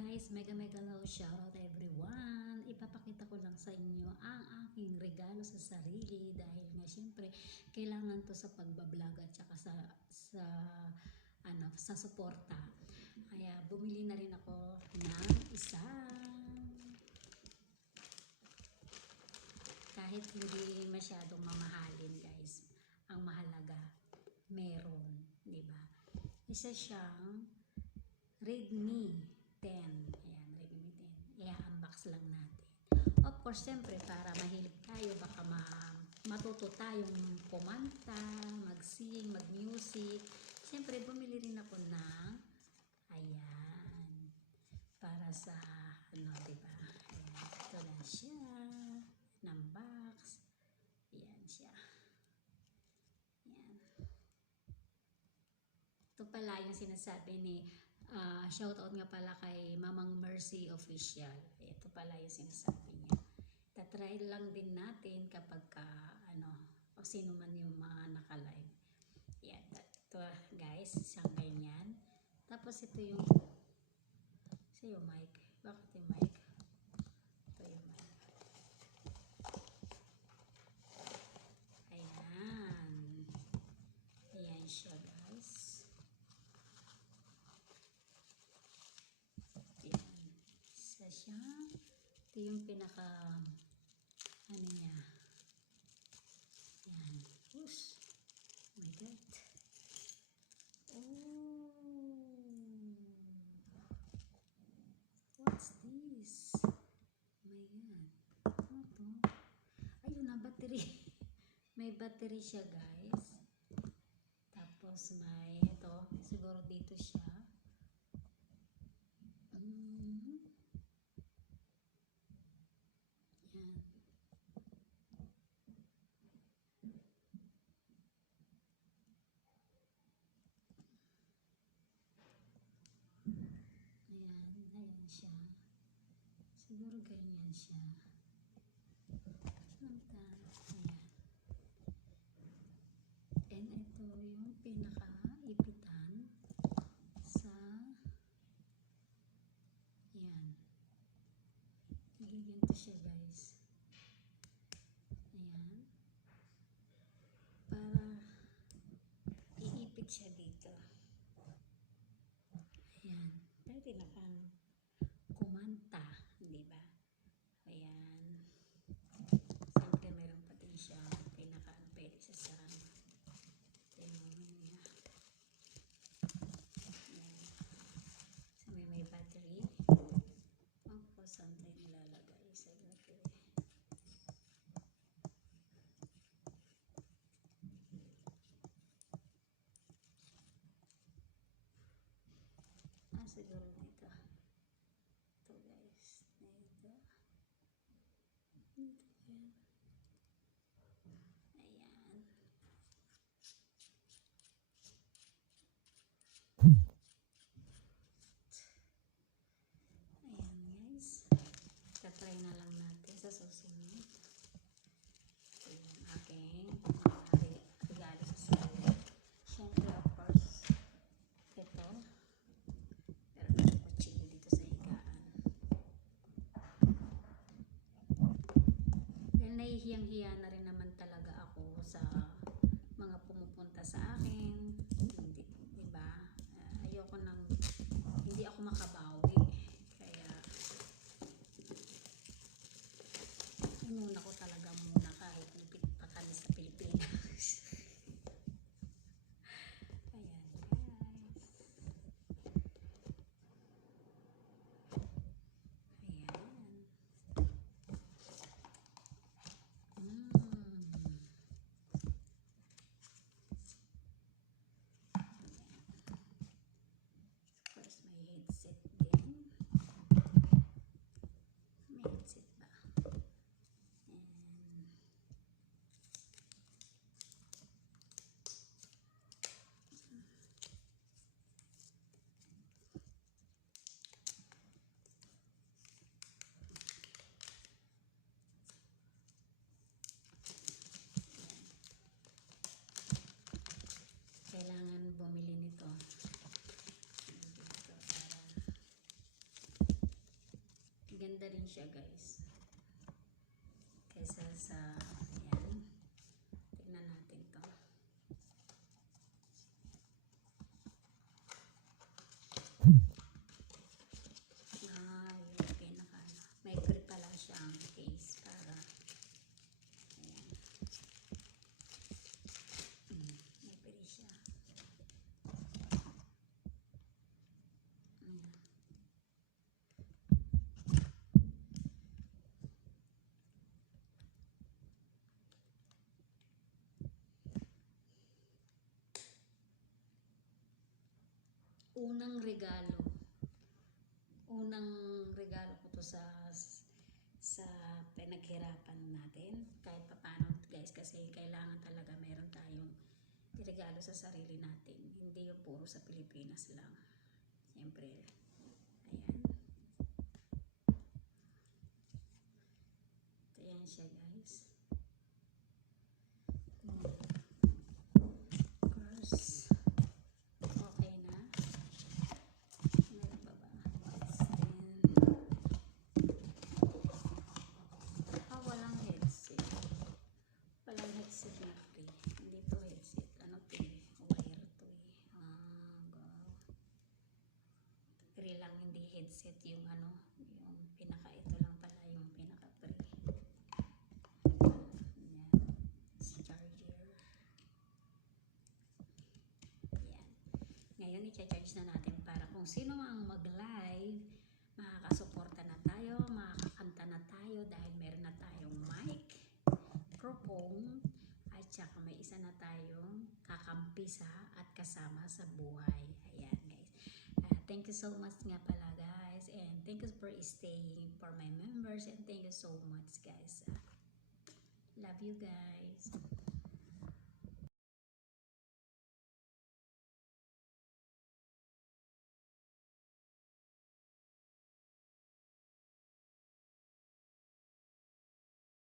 Guys, mega love shoutout everyone. Ipapakita ko lang sa inyo ang aking regalo sa sarili dahil nga syempre kailangan to sa pagbablog at saka sa suporta. Kaya bumili na rin ako ng isang kahit hindi masyadong mamahalin guys. Ang mahalaga meron, 'di ba? Isa siyang Redmi 10. Ayan, Redmi 10. I-unbox lang natin. Of course, siyempre, para mahilig tayo, baka matuto tayong kumanta, mag-sing, mag-music. Siyempre, bumili rin ako ng, ayan, para sa, diba? Ayan, ito na siya, ng box. Ayan siya. Ayan. Ito pala yung sinasabi ni shoutout nga pala kay Mamang Mercy Official. Ito pala yung sinasabi niya. Tatry lang din natin kapag o sino man yung mga naka-live. Yan. Ito guys, isang ganyan. Tapos ito yung mic. Bakit yung mic? Ito yung mic. Ayan. Ayan siya guys. Siya. Ito yung pinaka niya. Yan. Oops. Oh my God. Oh. What's this? Oh my God. Ano to? Ayun na, battery. May battery siya guys. Tapos may ito. Siguro dito siya. Yan. Ayan siya. Siguro ganyan siya. Ayan. And ito yung pinaka-ipitan sa ayan. Ganito siya guys. Ayan. Para iipit siya dito. Ayan. Pwede na kang kumanta. Diba? Ayan. Siyempre meron pa din siya pwede siya sa niya. Ayan. So may battery. Ako saan tayo nilalagay sa battery. Siguro dito. Ito guys. Dito. Dito yan. Ayan. Ayan guys. Tatry na lang natin sa susunod. Ito yung aking regalo sa sarili. Siyempre of course ito. Nahihiyang-hiya na rin naman talaga ako sa mga pumupunta sa akin. Diba? Ayoko nang hindi ako makabawi. Kaya inuna ko talaga muna kahit lipit pa kami sa Pilipinas. Ayan guys. Ayan. Maganda rin siya guys. Kaysa sa, ayan. Tignan natin to. Yung pinaka, may grip pala siyang case para, ayan. May grip siya. Ayan. Unang regalo ko to sa pinaghirapan natin kahit paano guys, kasi kailangan talaga meron tayong regalo sa sarili natin, hindi yung puro sa Pilipinas lang. Siyempre, ayan, ayan siya guys. Course, okay na. Meron pa ba? Walang headset. Walang headset na free. Hindi to headset. Ano to eh? Wire to eh. Free lang, hindi headset yung ano. Yung pinaka, ito lang pala yung pinaka free. Ayan. Si charger. Ayan. Ngayon, i-charge na natin para kung sino ang mag-live, makakasuporta na tayo, makakakanta na tayo dahil meron na tayong mic, microphone, at saka may isa na tayong kakampisa at kasama sa buhay. Ayan guys. Thank you so much nga pala guys, and thank you for staying for my members, and thank you so much guys. Love you guys.